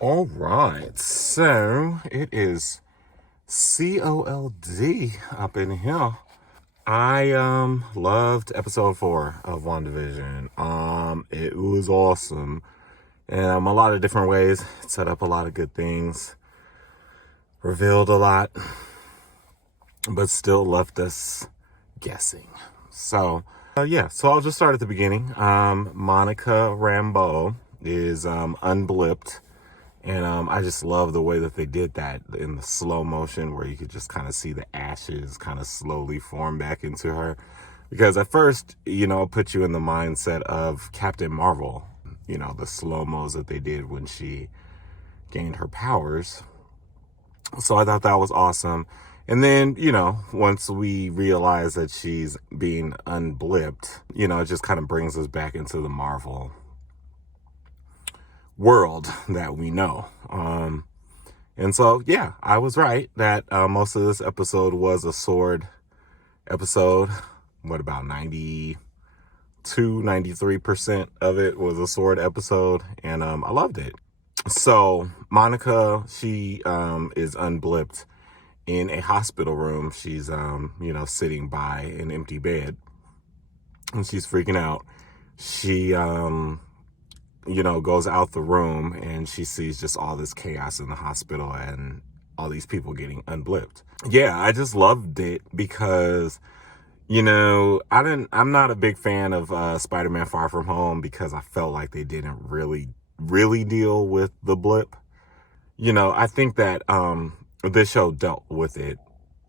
All right, so it is COLD up in here. I loved episode 4 of WandaVision. It was awesome. And a lot of different ways. It set up a lot of good things, revealed a lot, but still left us guessing. So so I'll just start at the beginning. Monica Rambeau is unblipped. And I just love the way that they did that in the slow motion where you could just kind of see the ashes kind of slowly form back into her. Because at first, it put you in the mindset of Captain Marvel, the slow-mos that they did when she gained her powers. So I thought that was awesome. And then, once we realize that she's being unblipped, it just kind of brings us back into the Marvel world that we know. And so, yeah, I was right that most of this episode was a sword episode. What about 93% of it was a sword episode. And I loved it. So Monica, she is unblipped in a hospital room. She's, sitting by an empty bed. And she's freaking out. She, goes out the room and she sees just all this chaos in the hospital and all these people getting unblipped. Yeah, I just loved it because, I'm not a big fan of Spider-Man Far From Home because I felt like they didn't really deal with the blip. I think that this show dealt with it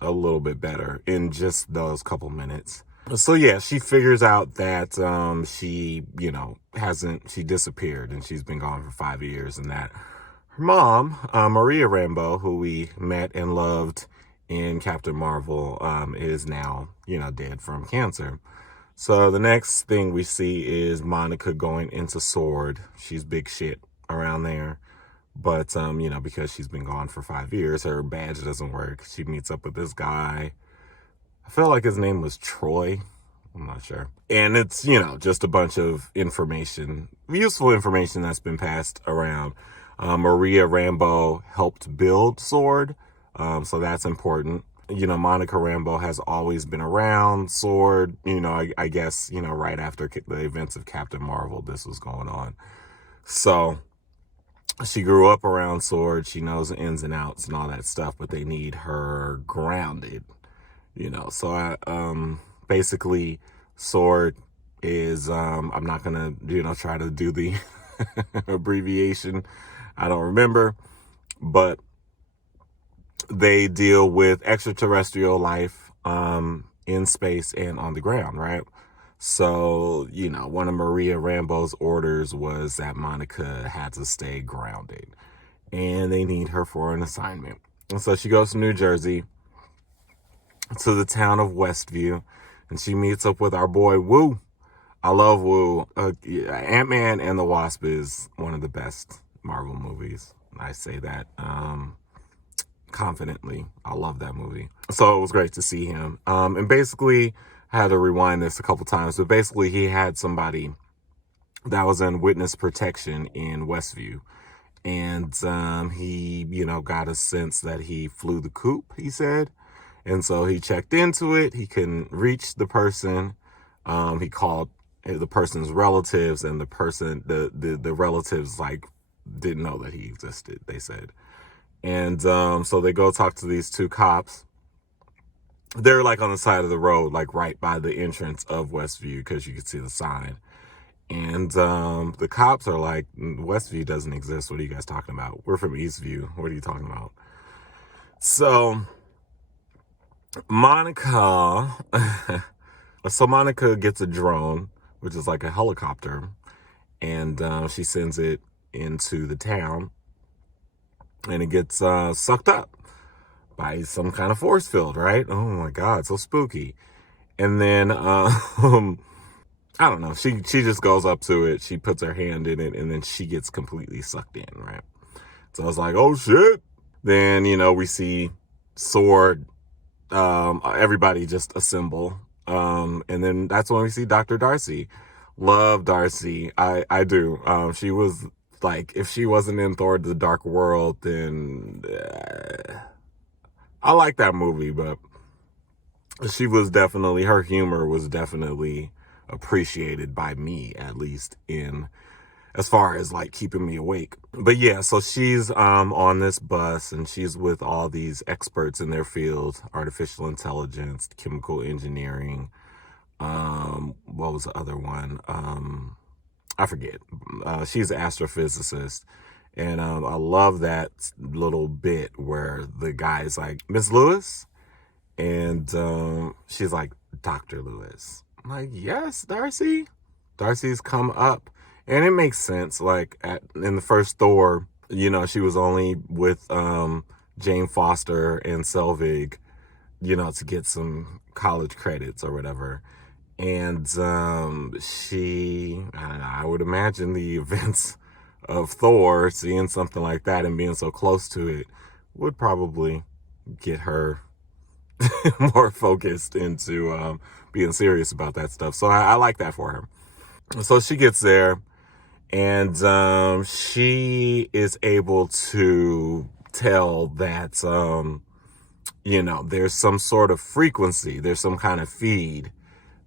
a little bit better in just those couple minutes. So yeah, she figures out that she disappeared and she's been gone for 5 years, and that her mom, Maria Rambeau, who we met and loved in Captain Marvel, is now, dead from cancer. So the next thing we see is Monica going into Sword. She's big shit around there. But, because she's been gone for 5 years, her badge doesn't work. She meets up with this guy. I feel like his name was Troy. I'm not sure. And it's, just a bunch of information, useful information that's been passed around. Maria Rambeau helped build Sword. So that's important. Monica Rambeau has always been around Sword. I guess, right after the events of Captain Marvel, this was going on. So she grew up around Sword. She knows the ins and outs and all that stuff, but they need her grounded. So I basically Sword is I'm not gonna try to do the abbreviation. I don't remember, but they deal with extraterrestrial life in space and on the ground, right? So, one of Maria Rambeau's orders was that Monica had to stay grounded, and they need her for an assignment. And so she goes to New Jersey, to the town of Westview, and she meets up with our boy Woo. I love Woo. Ant-Man and the Wasp is one of the best Marvel movies. I say that confidently. I love that movie. So it was great to see him. And basically, I had to rewind this a couple times, but basically he had somebody that was in witness protection in Westview. And he, got a sense that he flew the coop, he said. And so he checked into it. He couldn't reach the person. He called the person's relatives, and the relatives didn't know that he existed, they said. And so they go talk to these two cops. They're on the side of the road, right by the entrance of Westview, because you could see the sign. And the cops are like, Westview doesn't exist. What are you guys talking about? We're from Eastview. What are you talking about? So Monica gets a drone, which is like a helicopter, and she sends it into the town, and it gets sucked up by some kind of force field, right? Oh my God, so spooky. And then I don't know, she just goes up to it, she puts her hand in it, and then she gets completely sucked in, right? So I was like, oh shit. Then, we see Sword, everybody just assemble. And then that's when we see Dr. Darcy. Love Darcy. I do. She was like, if she wasn't in Thor: The Dark World, then I like that movie, but she was definitely, her humor was definitely appreciated by me, at least, in as far as like keeping me awake. But yeah, so she's on this bus, and she's with all these experts in their field: artificial intelligence, chemical engineering. What was the other one? I forget. She's an astrophysicist. And I love that little bit where the guy's like, Miss Lewis? And she's like, Dr. Lewis. I'm like, yes, Darcy. Darcy's come up. And it makes sense. Like, in the first Thor, she was only with Jane Foster and Selvig, to get some college credits or whatever. And I would imagine the events of Thor, seeing something like that and being so close to it, would probably get her more focused into being serious about that stuff. So I like that for her. So she gets there, and she is able to tell that, there's some sort of frequency, there's some kind of feed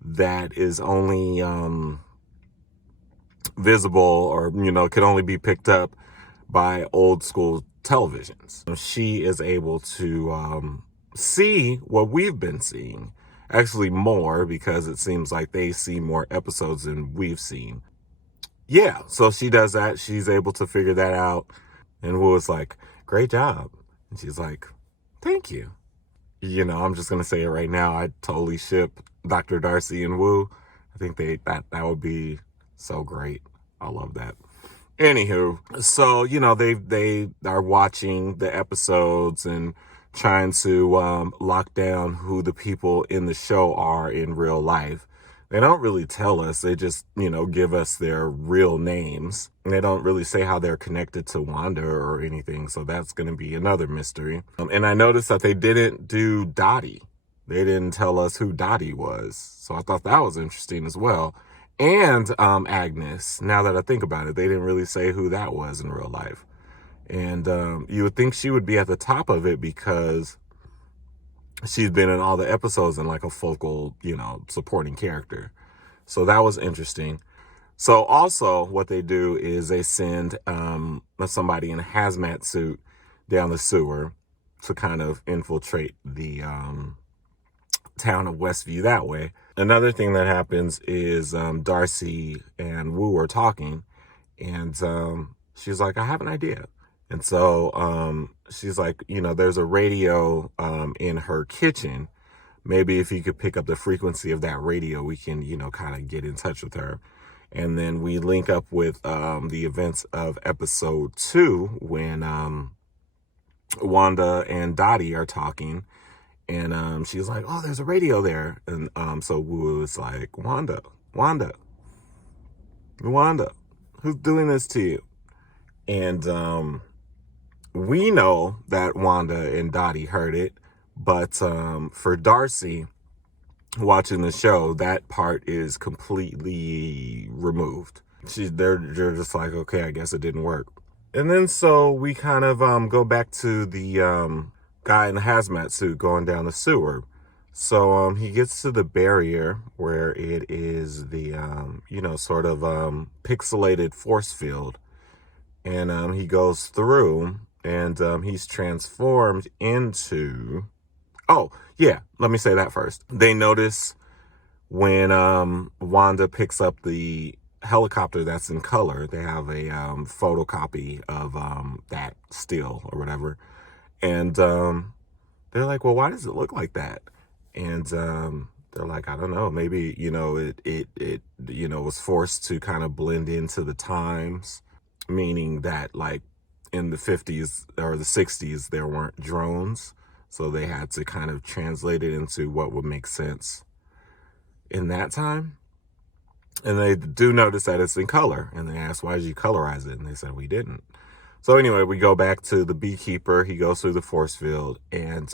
that is only visible, or can only be picked up by old school televisions. She is able to see what we've been seeing, actually more, because it seems like they see more episodes than we've seen. Yeah, so she does that. She's able to figure that out, and Wu is like, great job. And she's like, thank you. I'm just gonna say it right now. I totally ship Dr. Darcy and Wu. I think that would be so great. I love that. Anywho, so they are watching the episodes and trying to lock down who the people in the show are in real life. They don't really tell us. They just, give us their real names. And they don't really say how they're connected to Wanda or anything. So that's going to be another mystery. And I noticed that they didn't do Dottie. They didn't tell us who Dottie was. So I thought that was interesting as well. And Agnes, now that I think about it, they didn't really say who that was in real life. And you would think she would be at the top of it because she's been in all the episodes and like a focal, supporting character. So that was interesting. So also what they do is they send somebody in a hazmat suit down the sewer to kind of infiltrate the town of Westview that way. Another thing that happens is Darcy and Wu are talking, and she's like, I have an idea. And so she's like, there's a radio in her kitchen. Maybe if you could pick up the frequency of that radio, we can, kind of get in touch with her. And then we link up with the events of episode 2 when Wanda and Dottie are talking. And she's like, oh, there's a radio there. And so Wu is like, Wanda, who's doing this to you? And we know that Wanda and Dottie heard it, but for Darcy, watching the show, that part is completely removed. They're just like, okay, I guess it didn't work. And then so we kind of go back to the guy in the hazmat suit going down the sewer. So he gets to the barrier where it is the sort of pixelated force field, and he goes through, and he's transformed into... Oh, yeah, let me say that first. They notice when Wanda picks up the helicopter that's in color, they have a photocopy of that still or whatever. And they're like, well, why does it look like that? And they're like, I don't know, maybe, it was forced to kind of blend into the times, meaning that like in the 50s or the 60s, there weren't drones. So they had to kind of translate it into what would make sense in that time. And they do notice that it's in color. And they ask, why did you colorize it? And they said, we didn't. So anyway, we go back to the beekeeper. He goes through the force field, and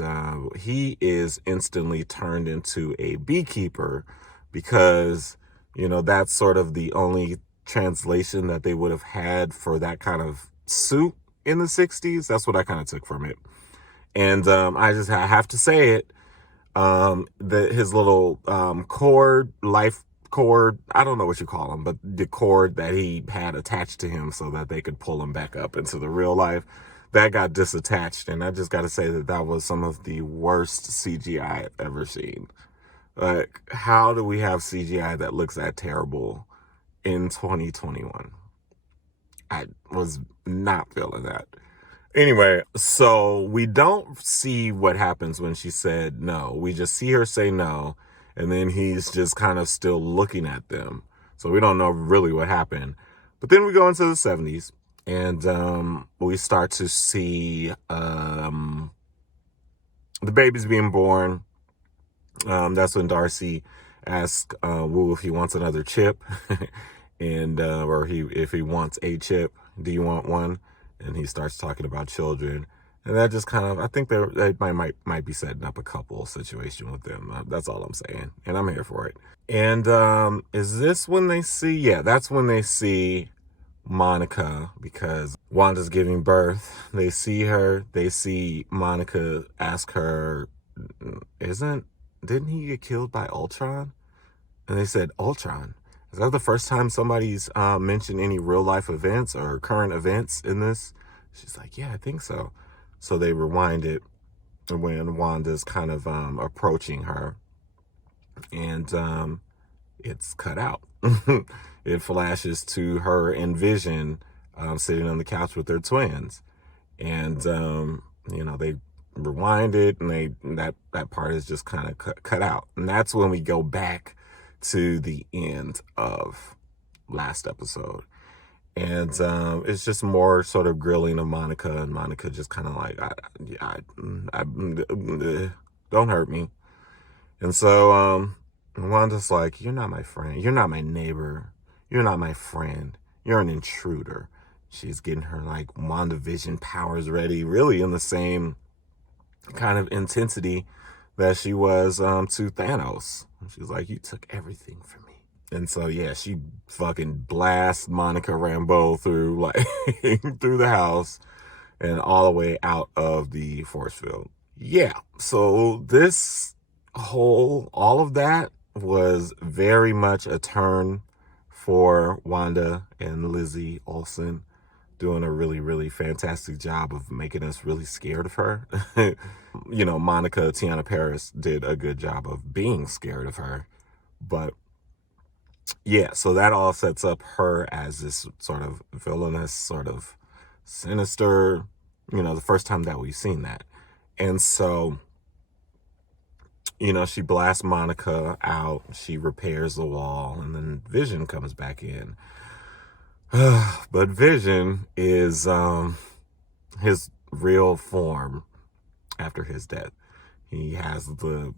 he is instantly turned into a beekeeper because, that's sort of the only translation that they would have had for that kind of suit in the 60s. That's what I kind of took from it. And I have to say it. His little life cord, I don't know what you call them, but the cord that he had attached to him so that they could pull him back up into the real life, that got disattached. And I just got to say that was some of the worst CGI I've ever seen. Like, how do we have CGI that looks that terrible in 2021? I was not feeling that. Anyway, so we don't see what happens when she said no. We just see her say no, and then he's just kind of still looking at them. So we don't know really what happened. But then we go into the 70s, and we start to see the babies being born. That's when Darcy asks Wu if he wants another chip, and or if he wants a chip. Do you want one? And he starts talking about children, and that just kind of, I think they might be setting up a couple situation with them. That's all I'm saying, and I'm here for it. And is this when they see? Yeah, that's when they see Monica, because Wanda's giving birth. They see her. They see Monica ask her, didn't he get killed by Ultron? And they said, Ultron. Is that the first time somebody's mentioned any real life events or current events in this? She's like, yeah, I think so. So they rewind it when Wanda's kind of approaching her, and it's cut out. It flashes to her and Vision sitting on the couch with their twins. And, they rewind it, and that part is just kind of cut out. And that's when we go back to the end of last episode, and it's just more sort of grilling of Monica, and Monica just kind of like, don't hurt me. And so Wanda's like, you're not my friend, you're not my neighbor, you're not my friend, you're an intruder. She's getting her like WandaVision powers ready, really in the same kind of intensity that she was to Thanos. She's like, you took everything from me. And so, yeah, she fucking blasts Monica Rambeau through through the house and all the way out of the force field. Yeah, so all of that was very much a turn for Wanda and Lizzie Olsen, doing a really, really fantastic job of making us really scared of her. Monica Tiana Paris did a good job of being scared of her. But yeah, so that all sets up her as this sort of villainous, sort of sinister, the first time that we've seen that. And so, she blasts Monica out, she repairs the wall, and then Vision comes back in. But Vision is his real form after his death. He has the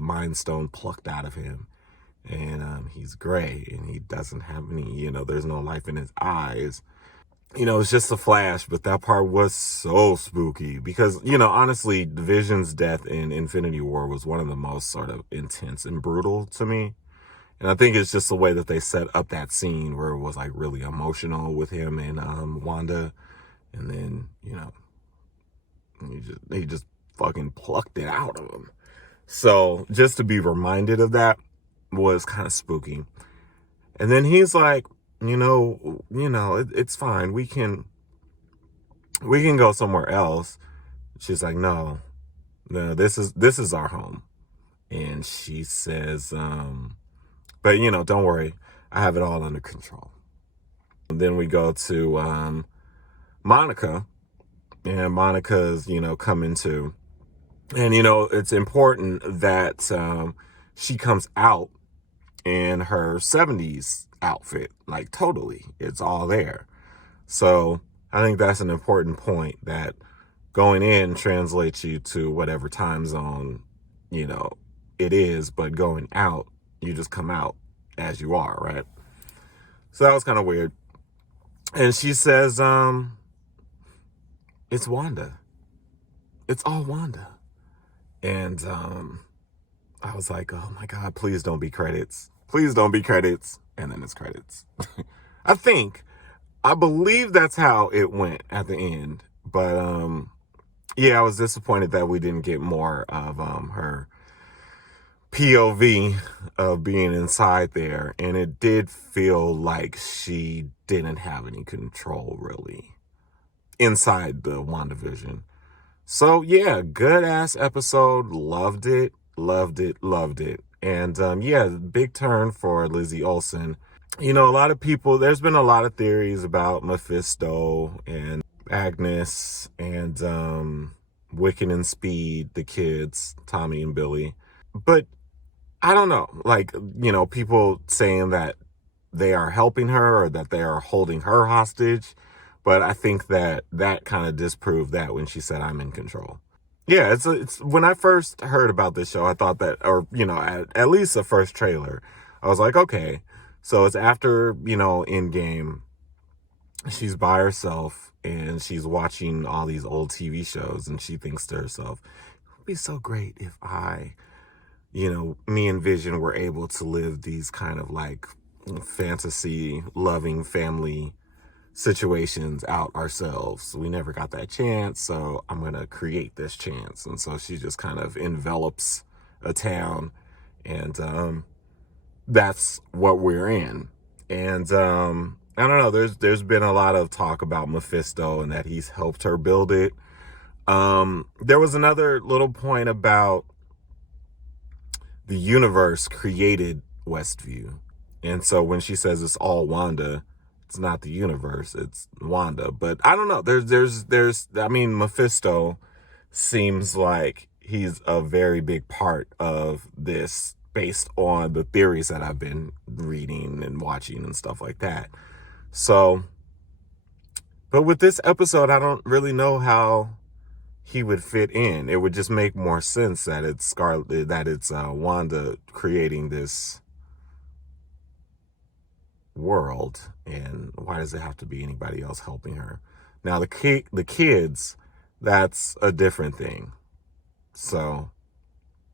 Mind Stone plucked out of him, and he's gray, and he doesn't have any, there's no life in his eyes. It's just a flash, but that part was so spooky because, honestly, Vision's death in Infinity War was one of the most sort of intense and brutal to me. And I think it's just the way that they set up that scene where it was like really emotional with him and Wanda. And then, he just fucking plucked it out of him. So just to be reminded of that was kind of spooky. And then he's like, it's fine. We can go somewhere else. She's like, no, this is our home. And she says, but don't worry, I have it all under control. And then we go to Monica, and Monica's, coming to, and it's important that she comes out in her 70s outfit, like totally, it's all there. So I think that's an important point, that going in translates you to whatever time zone, it is, but going out, you just come out as you are, right? So that was kind of weird. And she says, it's Wanda. It's all Wanda. And I was like, oh my God, please don't be credits. Please don't be credits. And then it's credits. I believe that's how it went at the end. But yeah, I was disappointed that we didn't get more of her POV of being inside there. And it did feel like she didn't have any control really inside the WandaVision. So yeah, good ass episode. Loved it, loved it, loved it. And yeah, big turn for Lizzie Olsen. You know, a lot of people, there's been a lot of theories about Mephisto and Agnes and Wiccan and Speed, the kids, Tommy and Billy. But I don't know, like, you know, people saying that they are helping her or that they are holding her hostage. But I think that that kind of disproved that when she said, I'm in control. Yeah, it's when I first heard about this show, I thought that, or, you know, at least the first trailer, I was like, okay, so it's after, you know, Endgame. She's by herself and she's watching all these old TV shows and she thinks to herself, it would be so great if you know, me and Vision were able to live these kind of like fantasy loving family situations out ourselves. We never got that chance, so I'm going to create this chance. And so she just kind of envelops a town, and that's what we're in. And I don't know, there's been a lot of talk about Mephisto and that he's helped her build it. There was another little point about the universe created Westview. And so when she says it's all Wanda, it's not the universe, it's Wanda. But I don't know. I mean, Mephisto seems like he's a very big part of this based on the theories that I've been reading and watching and stuff like that. So, but with this episode, I don't really know how he would fit in. It would just make more sense that it's Wanda creating this world, and why does it have to be anybody else helping her? Now the kids, that's a different thing. So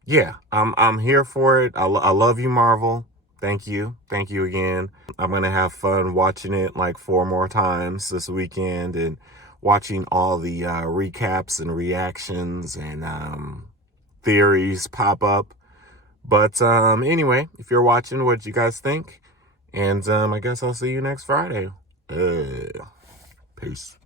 yeah, I'm here for it. I love you, Marvel. Thank you again. I'm gonna have fun watching it like 4 more times this weekend and watching all the recaps and reactions and theories pop up. But anyway, if you're watching, what you guys think? And I guess I'll see you next Friday. Peace.